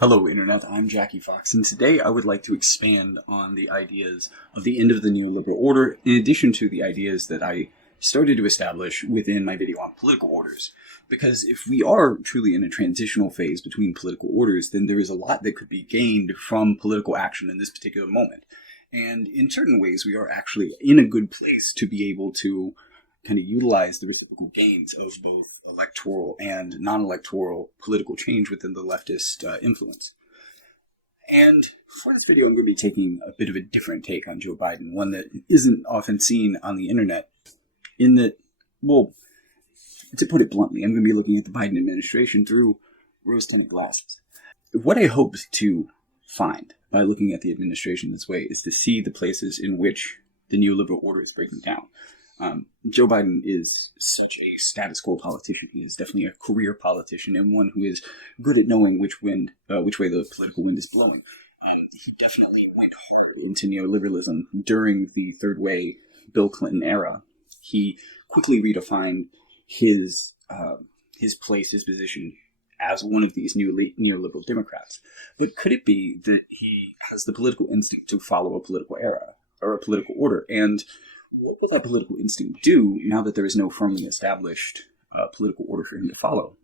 Hello, Internet. I'm Jackie Fox, and today I would like to expand on the ideas of the end of the neoliberal order, in addition to the ideas that I started to establish within my video on political orders. Because if we are truly in a transitional phase between political orders, then there is a lot that could be gained from political action in this particular moment. And in certain ways, we are actually in a good place to be able to kind of utilize the reciprocal gains of both electoral and non-electoral political change within the leftist influence. And for this video, I'm going to be taking a bit of a different take on Joe Biden, one that isn't often seen on the internet, in that, well, to put it bluntly, I'm going to be looking at the Biden administration through rose-tinted glasses. What I hoped to find by looking at the administration this way is to see the places in which the neoliberal order is breaking down. Joe Biden is such a status quo politician. He is definitely a career politician and one who is good at knowing which way the political wind is blowing. He definitely went hard into neoliberalism during the third way Bill Clinton era. He quickly redefined his place, his position as one of these new neoliberal Democrats. But could it be that he has the political instinct to follow a political era or a political order? And what will that political instinct do now that there is no firmly established political order for him to follow?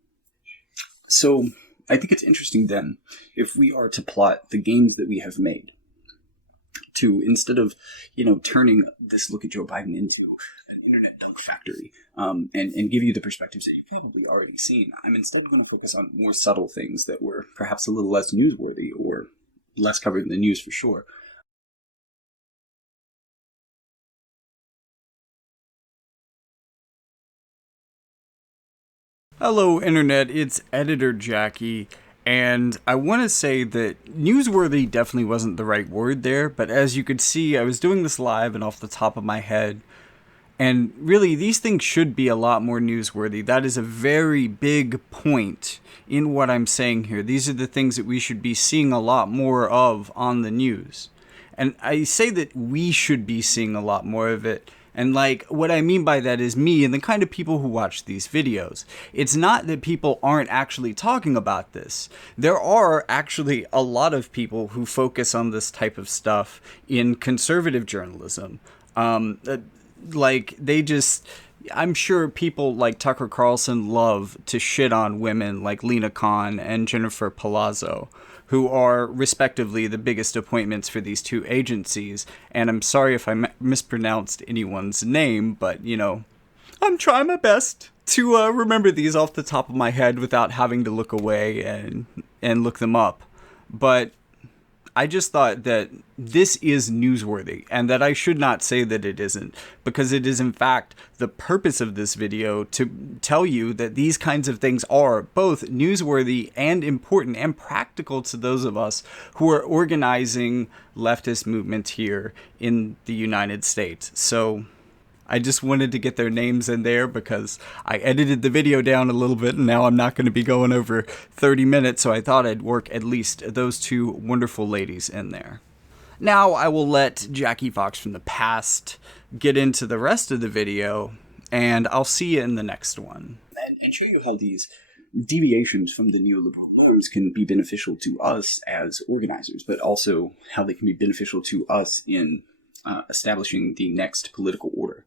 So I think it's interesting then, if we are to plot the gains that we have made, to instead of, turning this look at Joe Biden into an internet dunk factory and give you the perspectives that you've probably already seen, I'm instead going to focus on more subtle things that were perhaps a little less newsworthy or less covered in the news for sure. Hello, Internet. It's Editor Jackie, and I want to say that newsworthy definitely wasn't the right word there, but as you could see, I was doing this live and off the top of my head, and really, these things should be a lot more newsworthy. That is a very big point in what I'm saying here. These are the things that we should be seeing a lot more of on the news. And I say that we should be seeing a lot more of it. And what I mean by that is me and the kind of people who watch these videos. It's not that people aren't actually talking about this. There are actually a lot of people who focus on this type of stuff in conservative journalism. I'm sure people like Tucker Carlson love to shit on women like Lena Khan and Jennifer Palazzo, who are respectively the biggest appointments for these two agencies. And I'm sorry if I mispronounced anyone's name, but, I'm trying my best to remember these off the top of my head without having to look away and look them up. But I just thought that this is newsworthy and that I should not say that it isn't, because it is in fact the purpose of this video to tell you that these kinds of things are both newsworthy and important and practical to those of us who are organizing leftist movements here in the United States. So I just wanted to get their names in there because I edited the video down a little bit and now I'm not going to be going over 30 minutes, so I thought I'd work at least those two wonderful ladies in there. Now I will let Jackie Fox from the past get into the rest of the video, and I'll see you in the next one. And show you how these deviations from the neoliberal norms can be beneficial to us as organizers, but also how they can be beneficial to us in establishing the next political order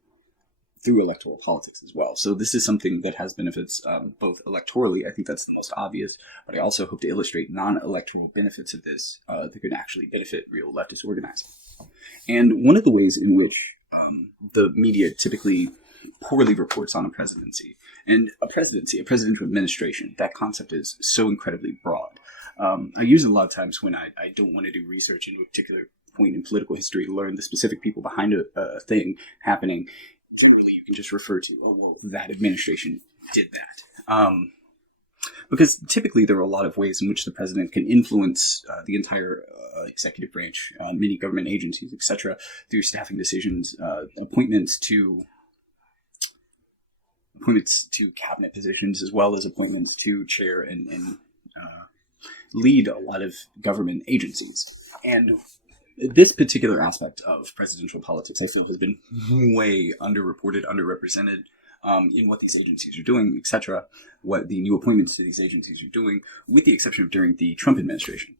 through electoral politics as well. So this is something that has benefits both electorally. I think that's the most obvious, but I also hope to illustrate non-electoral benefits of this that can actually benefit real leftist organizing. And one of the ways in which the media typically poorly reports on a presidency, and a presidential administration, that concept is so incredibly broad. I use it a lot of times when I don't want to do research into a particular point in political history to learn the specific people behind a thing happening. Generally, you can just refer to, that administration did that. Because typically there are a lot of ways in which the president can influence the entire executive branch, many government agencies, etc., through staffing decisions, appointments to cabinet positions, as well as appointments to chair and lead a lot of government agencies. And this particular aspect of presidential politics, I feel, has been way underreported, underrepresented in what these agencies are doing, etc., what the new appointments to these agencies are doing, with the exception of during the Trump administration.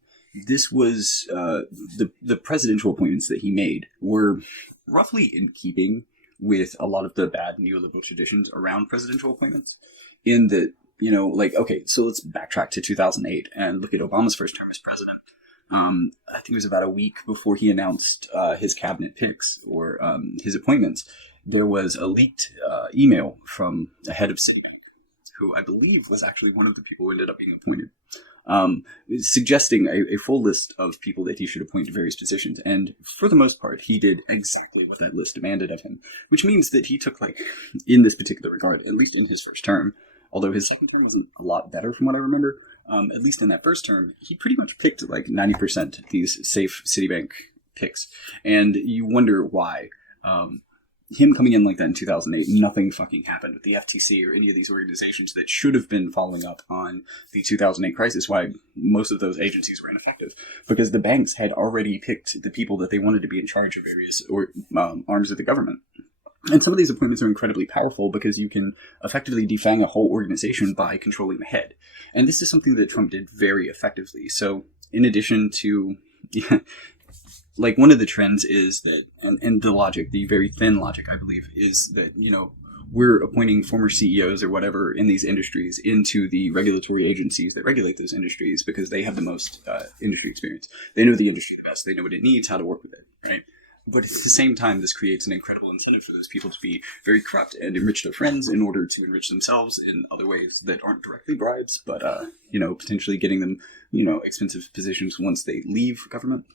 This was the presidential appointments that he made were roughly in keeping with a lot of the bad neoliberal traditions around presidential appointments, in that, like, okay, so let's backtrack to 2008 and look at Obama's first term as president. I think it was about a week before he announced his cabinet picks or his appointments. There was a leaked email from a head of Citibank, who I believe was actually one of the people who ended up being appointed, suggesting a full list of people that he should appoint to various positions. And for the most part, he did exactly what that list demanded of him, which means that he took, like, in this particular regard, at least in his first term, although his second term wasn't a lot better from what I remember, at least in that first term, he pretty much picked like 90% of these safe Citibank picks. And you wonder why. Him coming in like that in 2008, nothing fucking happened with the FTC or any of these organizations that should have been following up on the 2008 crisis, why most of those agencies were ineffective, because the banks had already picked the people that they wanted to be in charge of various arms of the government. And some of these appointments are incredibly powerful because you can effectively defang a whole organization by controlling the head. And this is something that Trump did very effectively. So in addition to... like, one of the trends is that, and the logic, the very thin logic, I believe, is that, we're appointing former CEOs or whatever in these industries into the regulatory agencies that regulate those industries because they have the most industry experience. They know the industry the best. They know what it needs, how to work with it, right? But at the same time, this creates an incredible incentive for those people to be very corrupt and enrich their friends in order to enrich themselves in other ways that aren't directly bribes, but, potentially getting them, expensive positions once they leave government.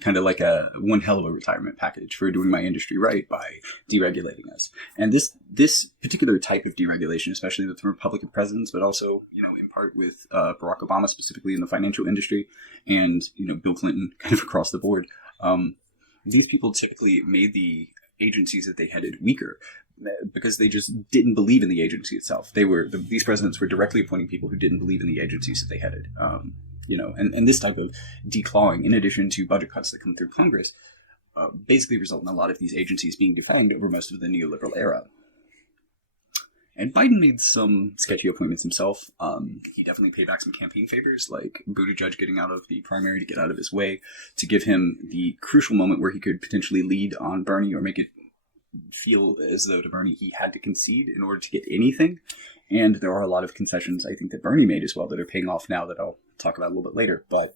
Kind of like a one hell of a retirement package for doing my industry right by deregulating us. And this particular type of deregulation, especially with Republican presidents, but also, in part with Barack Obama specifically in the financial industry, and, Bill Clinton kind of across the board, these people typically made the agencies that they headed weaker because they just didn't believe in the agency itself. These presidents were directly appointing people who didn't believe in the agencies that they headed. And this type of declawing, in addition to budget cuts that come through Congress, basically result in a lot of these agencies being defanged over most of the neoliberal era. And Biden made some sketchy appointments himself. He definitely paid back some campaign favors, like Buttigieg getting out of the primary to get out of his way, to give him the crucial moment where he could potentially lead on Bernie or make it feel as though to Bernie he had to concede in order to get anything. And there are a lot of concessions, I think, that Bernie made as well that are paying off now that I'll talk about a little bit later. But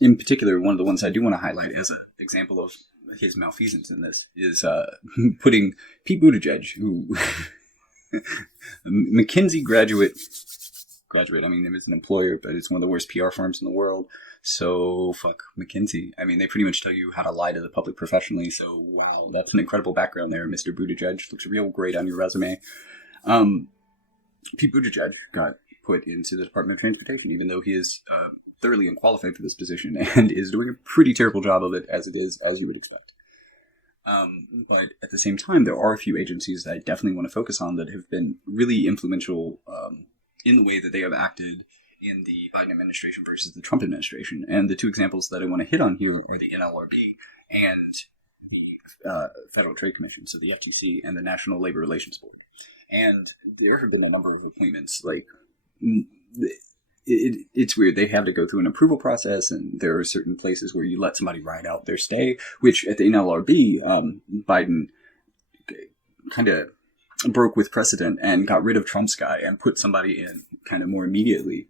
in particular, one of the ones I do want to highlight as an example of his malfeasance in this is putting Pete Buttigieg, who McKinsey graduate, I mean, it is an employer, but it's one of the worst PR firms in the world. So fuck McKinsey. I mean, they pretty much tell you how to lie to the public professionally. So wow, that's an incredible background there, Mr. Buttigieg. Looks real great on your resume. Pete Buttigieg got put into the Department of Transportation, even though he is thoroughly unqualified for this position and is doing a pretty terrible job of it as you would expect. But at the same time, there are a few agencies that I definitely want to focus on that have been really influential in the way that they have acted in the Biden administration versus the Trump administration. And the two examples that I want to hit on here are the NLRB and the Federal Trade Commission, so the FTC and the National Labor Relations Board. And there have been a number of appointments, like, it's weird. They have to go through an approval process, and there are certain places where you let somebody ride out their stay, which at the NLRB, Biden kind of broke with precedent and got rid of Trump's guy and put somebody in kind of more immediately,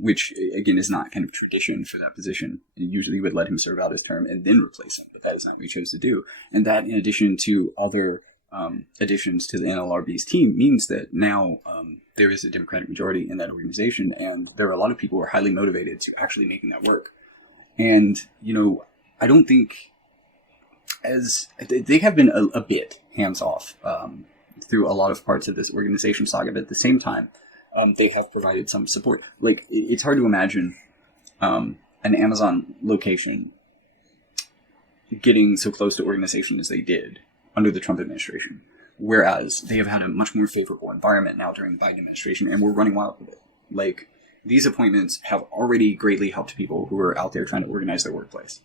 which, again, is not kind of tradition for that position. You usually would let him serve out his term and then replace him, but that is not what he chose to do. And that, in addition to other additions to the NLRB's team, means that now there is a Democratic majority in that organization, and there are a lot of people who are highly motivated to actually making that work. And, I don't think they have been a bit hands-off through a lot of parts of this organization saga, but at the same time, they have provided some support. Like, it's hard to imagine an Amazon location getting so close to organization as they did under the Trump administration, whereas they have had a much more favorable environment now during the Biden administration, and we're running wild with it. Like, these appointments have already greatly helped people who are out there trying to organize their workplace.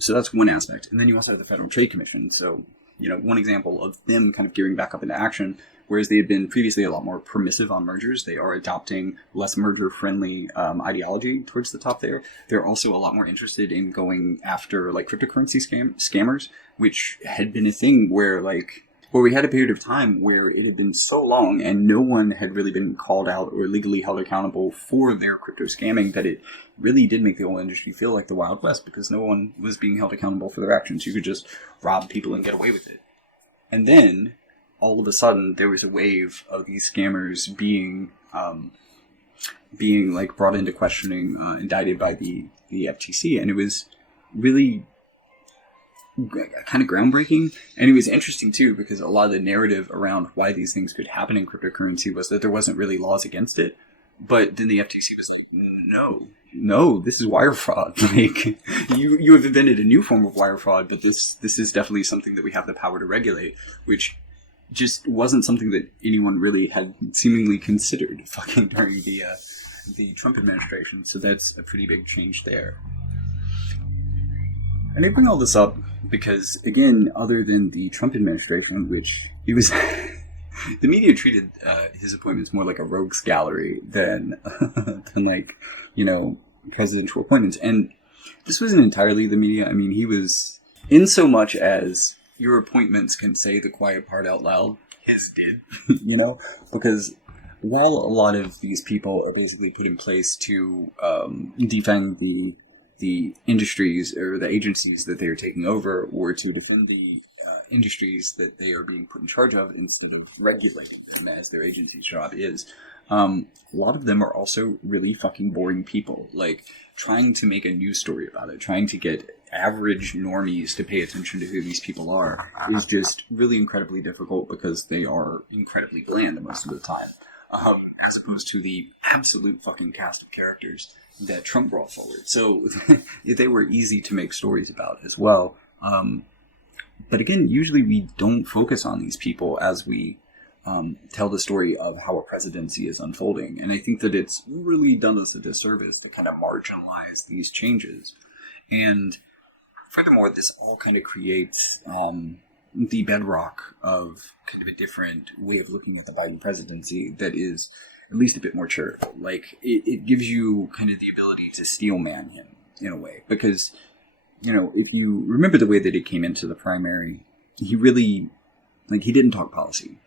So that's one aspect. And then you also have the Federal Trade Commission. So, one example of them kind of gearing back up into action, whereas they had been previously a lot more permissive on mergers, they are adopting less merger-friendly ideology towards the top there. They're also a lot more interested in going after like cryptocurrency scammers, which had been a thing where we had a period of time where it had been so long and no one had really been called out or legally held accountable for their crypto scamming that it really did make the whole industry feel like the Wild West, because no one was being held accountable for their actions. You could just rob people and get away with it. And then, all of a sudden, there was a wave of these scammers being like brought into questioning, indicted by the FTC, and it was really kind of groundbreaking. And it was interesting too, because a lot of the narrative around why these things could happen in cryptocurrency was that there wasn't really laws against it. But then the FTC was like, no, this is wire fraud. Like, you have invented a new form of wire fraud, but this is definitely something that we have the power to regulate, which just wasn't something that anyone really had seemingly considered fucking during the Trump administration. So that's a pretty big change there. And I bring all this up because, again, other than the Trump administration, which it was... the media treated his appointments more like a rogues gallery than presidential appointments. And this wasn't entirely the media. I mean, he was, in so much as your appointments can say the quiet part out loud, his did, because while a lot of these people are basically put in place to defang the industries or the agencies that they are taking over, or to defend the industries that they are being put in charge of instead of regulating them, as their agency's job is. A lot of them are also really fucking boring people. Like, trying to make a news story about it, trying to get average normies to pay attention to who these people are, is just really incredibly difficult because they are incredibly bland most of the time. As opposed to the absolute fucking cast of characters that Trump brought forward. So they were easy to make stories about as well. But again, usually we don't focus on these people as we tell the story of how a presidency is unfolding. And I think that it's really done us a disservice to kind of marginalize these changes. And furthermore, this all kind of creates the bedrock of kind of a different way of looking at the Biden presidency that is at least a bit more mature. Like, it gives you kind of the ability to steelman him in a way, because if you remember the way that it came into the primary, he really, he didn't talk policy,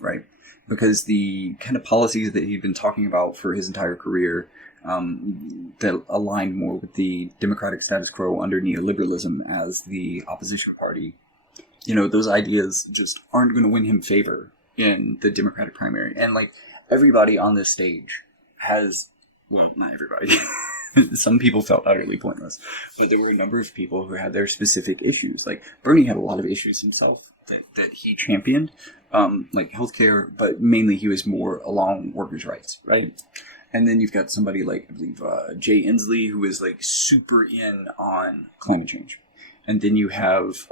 right? Because the kind of policies that he'd been talking about for his entire career that aligned more with the democratic status quo under neoliberalism as the opposition party, those ideas just aren't going to win him favor in the Democratic primary. And, everybody on this stage has, well, not everybody. Some people felt utterly pointless, but there were a number of people who had their specific issues. Like, Bernie had a lot of issues himself that he championed, like healthcare, but mainly he was more along workers' rights, right? And then you've got somebody like, I believe, Jay Inslee, who is super in on climate change. And then you have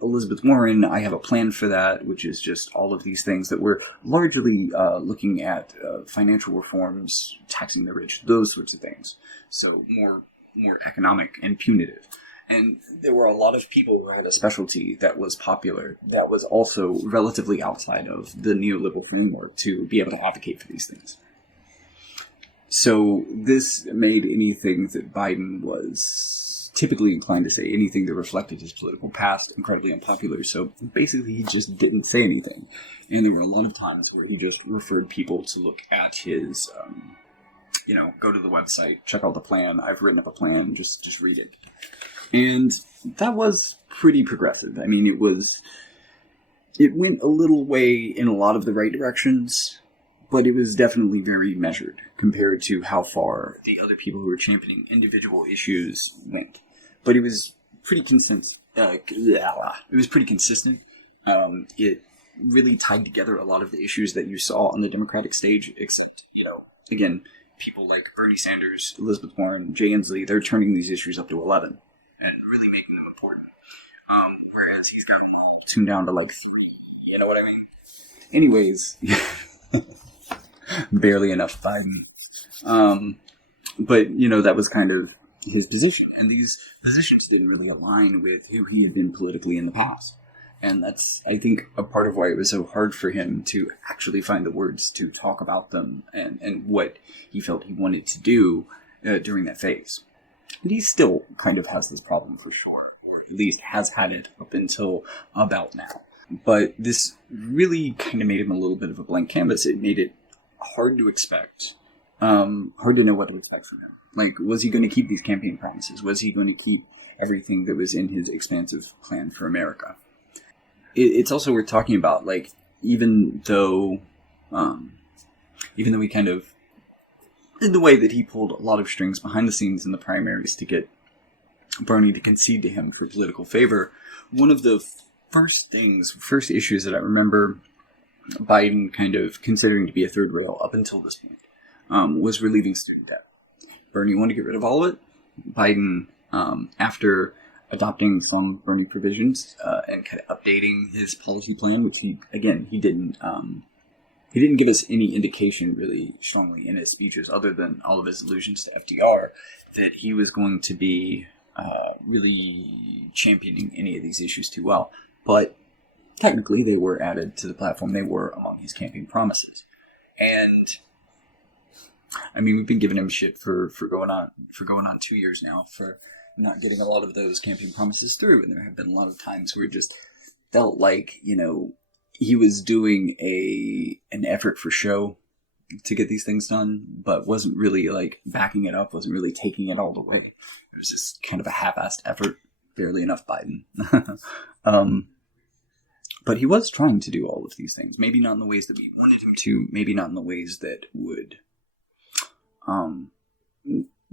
Elizabeth Warren, I Have a Plan for That, which is just all of these things that we're largely looking at financial reforms, taxing the rich, those sorts of things. So more economic and punitive. And there were a lot of people who had a specialty that was popular, that was also relatively outside of the neoliberal framework to be able to advocate for these things. So this made anything that Biden was typically inclined to say, anything that reflected his political past, incredibly unpopular. So basically he just didn't say anything. And there were a lot of times where he just referred people to look at his, go to the website, check out the plan. I've written up a plan, just read it. And that was pretty progressive. I mean, it went a little way in a lot of the right directions, but it was definitely very measured compared to how far the other people who were championing individual issues went. But it was pretty consistent. It really tied together a lot of the issues that you saw on the Democratic stage, except, again, people like Bernie Sanders, Elizabeth Warren, Jay Inslee, they're turning these issues up to 11 and really making them important. Whereas he's got them all tuned down to 3, you know what I mean? Anyways, barely enough Biden. But, that was kind of his position. And these positions didn't really align with who he had been politically in the past. And that's, I think, a part of why it was so hard for him to actually find the words to talk about them and what he felt he wanted to do during that phase. And he still kind of has this problem for sure, or at least has had it up until about now. But this really kind of made him a little bit of a blank canvas. It made it hard to expect, hard to know what to expect from him. Like, was he going to keep these campaign promises? Was he going to keep everything that was in his expansive plan for America? It's also worth talking about, like, even though he kind of, in the way that he pulled a lot of strings behind the scenes in the primaries to get Bernie to concede to him for political favor, one of the first issues that I remember Biden kind of considering to be a third rail up until this point was relieving student debt. Bernie wanted to get rid of all of it. Biden, after adopting some Bernie provisions and kind of updating his policy plan, which he didn't give us any indication really strongly in his speeches, other than all of his allusions to FDR, that he was going to be really championing any of these issues too well. But technically, they were added to the platform. They were among his campaign promises, and I mean, we've been giving him shit for going on 2 years now for not getting a lot of those campaign promises through, and there have been a lot of times where it just felt like, you know, he was doing an effort for show to get these things done, but wasn't really like backing it up, wasn't really taking it all the way. It was just kind of a half-assed effort, barely enough Biden. But he was trying to do all of these things, maybe not in the ways that we wanted him to, maybe not in the ways that would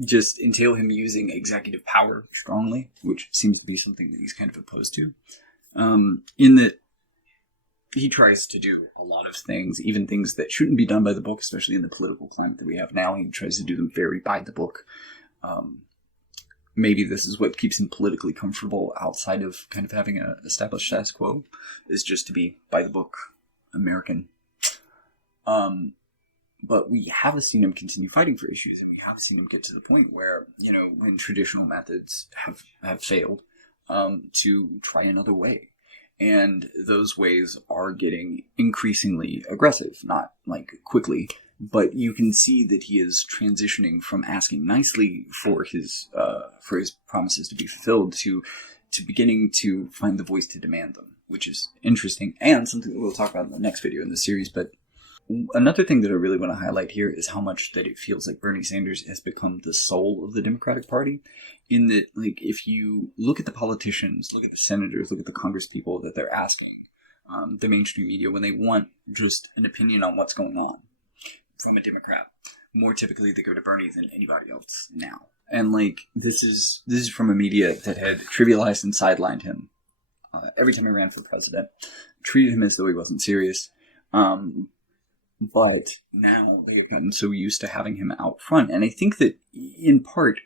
just entail him using executive power strongly, which seems to be something that he's kind of opposed to, in that he tries to do a lot of things, even things that shouldn't be done by the book, especially in the political climate that we have now. He tries to do them very by the book. Maybe this is what keeps him politically comfortable outside of kind of having an established status quo, is just to be by the book American. But we have seen him continue fighting for issues, and we have seen him get to the point where, you know, when traditional methods have failed, to try another way. And those ways are getting increasingly aggressive, not like quickly, but you can see that he is transitioning from asking nicely for his promises to be fulfilled to beginning to find the voice to demand them, which is interesting and something that we'll talk about in the next video in the series. But another thing that I really want to highlight here is how much that it feels like Bernie Sanders has become the soul of the Democratic Party, in that, like, if you look at the politicians, look at the senators, look at the Congress people that they're asking, the mainstream media, when they want just an opinion on what's going on from a Democrat, more typically they go to Bernie than anybody else now. And, like, this is from a media that had trivialized and sidelined him every time he ran for president, treated him as though he wasn't serious. But now we have gotten so used to having him out front. And I think that, in part,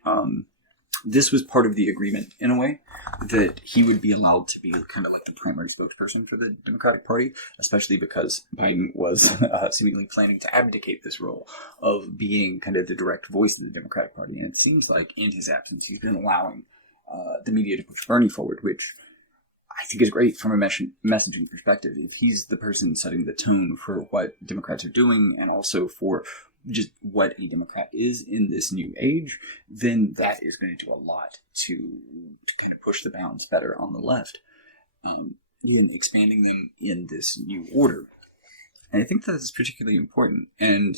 this was part of the agreement, in a way, that he would be allowed to be kind of like the primary spokesperson for the Democratic Party, especially because Biden was seemingly planning to abdicate this role of being kind of the direct voice of the Democratic Party. And it seems like, in his absence, he's been allowing the media to push Bernie forward, which I think is great from a messaging perspective. He's the person setting the tone for what Democrats are doing, and also for just what a Democrat is in this new age. Then that is going to do a lot to kind of push the bounds better on the left, expanding them in this new order. And I think that is particularly important. And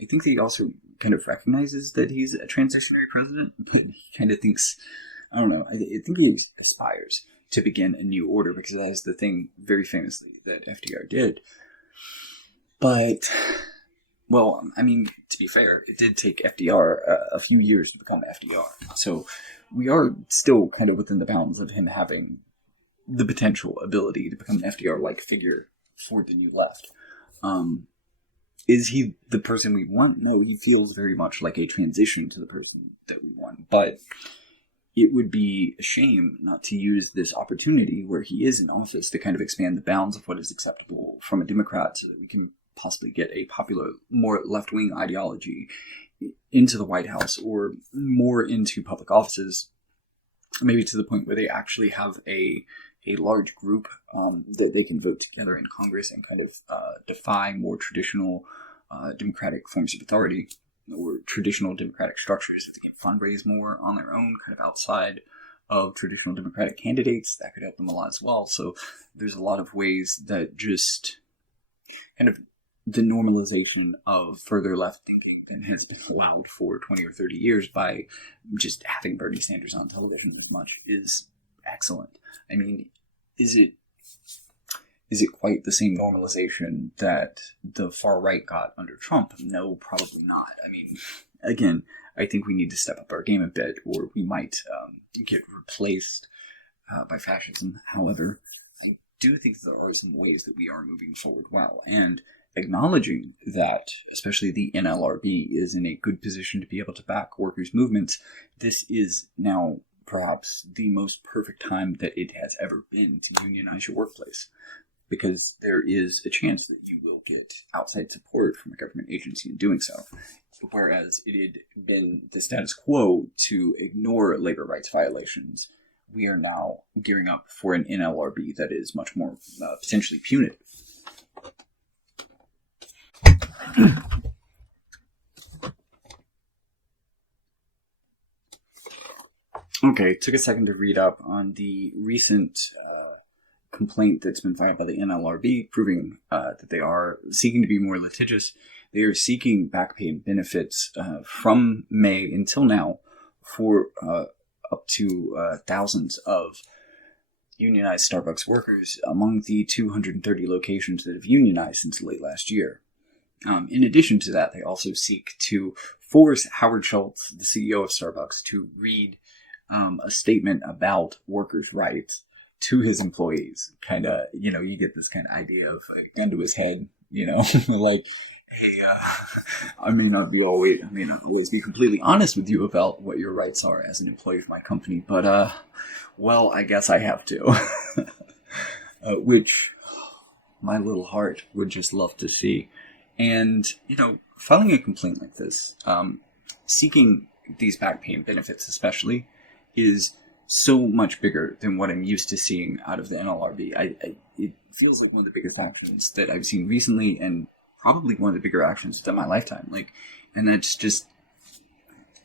I think that he also kind of recognizes that he's a transitionary president, but he kind of thinks, I don't know, I think he aspires to begin a new order, because that is the thing, very famously, that FDR did. But, well, I mean, to be fair, it did take FDR a few years to become FDR. So we are still kind of within the bounds of him having the potential ability to become an FDR-like figure for the new left. Is he the person we want? No, he feels very much like a transition to the person that we want. But it would be a shame not to use this opportunity where he is in office to kind of expand the bounds of what is acceptable from a Democrat, so that we can possibly get a popular, more left-wing ideology into the White House or more into public offices, maybe to the point where they actually have a large group that they can vote together in Congress and kind of defy more traditional democratic forms of authority or traditional democratic structures, that they can fundraise more on their own, kind of outside of traditional democratic candidates. That could help them a lot as well. So there's a lot of ways that just kind of the normalization of further left thinking that has been allowed for 20 or 30 years by just having Bernie Sanders on television as much is excellent. I mean, is it quite the same normalization that the far right got under Trump? No, probably not. I mean, again, I think we need to step up our game a bit, or we might get replaced by fascism. However, I do think there are some ways that we are moving forward well, and acknowledging that, especially the NLRB is in a good position to be able to back workers' movements. This is now perhaps the most perfect time that it has ever been to unionize your workplace, because there is a chance that you will get outside support from a government agency in doing so. Whereas it had been the status quo to ignore labor rights violations, we are now gearing up for an NLRB that is much more potentially punitive. Okay, took a second to read up on the recent complaint that's been filed by the NLRB, proving that they are seeking to be more litigious. They are seeking back pay and benefits from May until now for up to thousands of unionized Starbucks workers among the 230 locations that have unionized since late last year. In addition to that, they also seek to force Howard Schultz, the CEO of Starbucks, to read a statement about workers' rights to his employees. Kind of, you get this kind of idea of a gun to his head, like, hey, I may not always be completely honest with you about what your rights are as an employee of my company, but, well, I guess I have to. Which my little heart would just love to see. And, filing a complaint like this, seeking these back pay and benefits especially, is so much bigger than what I'm used to seeing out of the NLRB. It feels like one of the biggest actions that I've seen recently, and probably one of the bigger actions within my lifetime. And that's just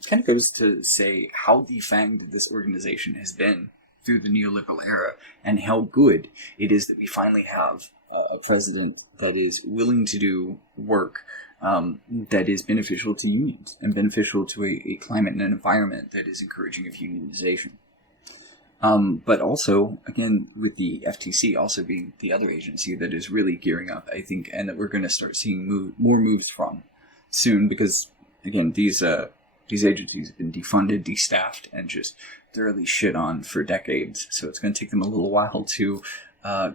kind of goes to say how defanged this organization has been through the neoliberal era, and how good it is that we finally have a president that is willing to do work that is beneficial to unions and beneficial to a climate and an environment that is encouraging of unionization. But also, again, with the FTC also being the other agency that is really gearing up, I think, and that we're going to start seeing more moves from soon, because, again, these agencies have been defunded, destaffed, and just thoroughly shit on for decades. So it's going to take them a little while to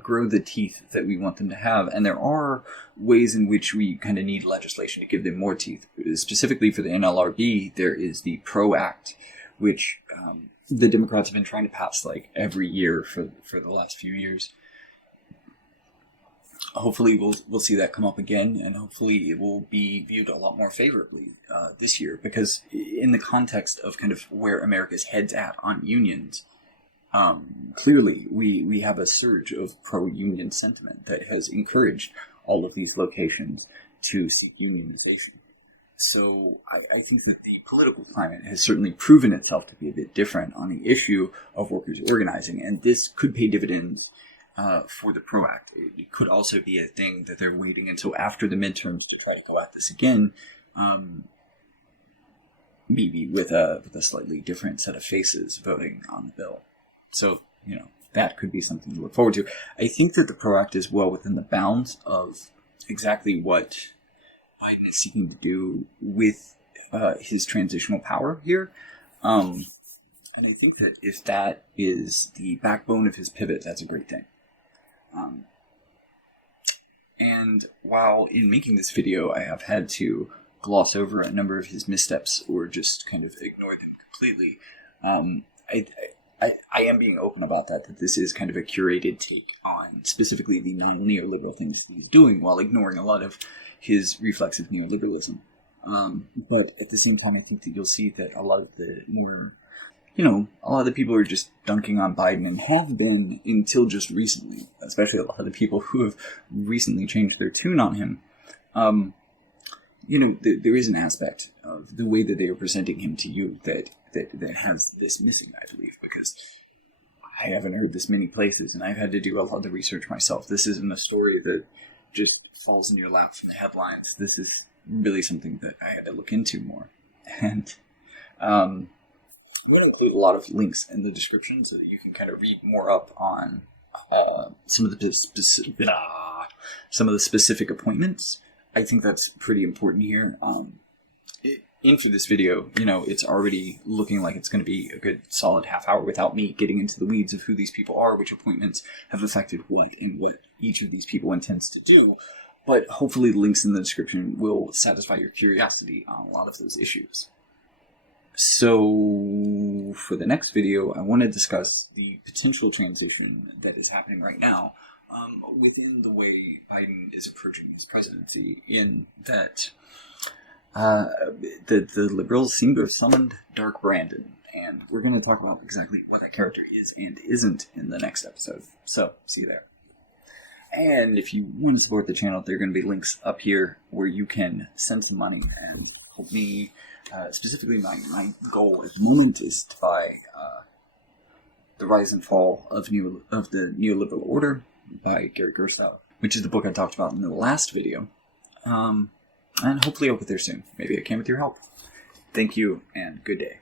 grow the teeth that we want them to have. And there are ways in which we kind of need legislation to give them more teeth. Specifically for the NLRB, there is the PRO Act, which the Democrats have been trying to pass every year for the last few years. Hopefully we'll see that come up again, and hopefully it will be viewed a lot more favorably this year, because in the context of kind of where America's head's at on unions, clearly we have a surge of pro-union sentiment that has encouraged all of these locations to seek unionization. So I think that the political climate has certainly proven itself to be a bit different on the issue of workers organizing, and this could pay dividends for the PRO Act. It could also be a thing that they're waiting until after the midterms to try to go at this again, maybe with a slightly different set of faces voting on the bill. So, that could be something to look forward to. I think that the PRO Act is well within the bounds of exactly what Biden is seeking to do with his transitional power here. And I think that if that is the backbone of his pivot, that's a great thing. And while in making this video, I have had to gloss over a number of his missteps or just kind of ignore them completely, I am being open about that this is kind of a curated take on specifically the non-neoliberal things that he's doing while ignoring a lot of his reflexive neoliberalism. But at the same time, I think that you'll see that a lot of the more, a lot of the people who are just dunking on Biden and have been until just recently, especially a lot of the people who have recently changed their tune on him. There is an aspect of the way that they are presenting him to you that has this missing, I believe, because I haven't heard this many places, and I've had to do a lot of the research myself. This isn't a story that just falls in your lap from the headlines. This is really something that I had to look into more. And I'm going to include a lot of links in the description so that you can kind of read more up on some of the specific appointments. I think that's pretty important here. For this video, it's already looking like it's going to be a good solid half hour without me getting into the weeds of who these people are, which appointments have affected what, and what each of these people intends to do. But hopefully the links in the description will satisfy your curiosity on a lot of those issues. So for the next video, I want to discuss the potential transition that is happening right now within the way Biden is approaching his presidency, in that the liberals seem to have summoned Dark Brandon, and we're going to talk about exactly what that character is and isn't in the next episode. So, see you there. And if you want to support the channel, there are going to be links up here where you can send some money and help me. Specifically, my goal at the moment is to buy The Rise and Fall of the Neoliberal Order by Gary Gerstow, which is the book I talked about in the last video. And hopefully I'll get there soon. Maybe I can with your help. Thank you, and good day.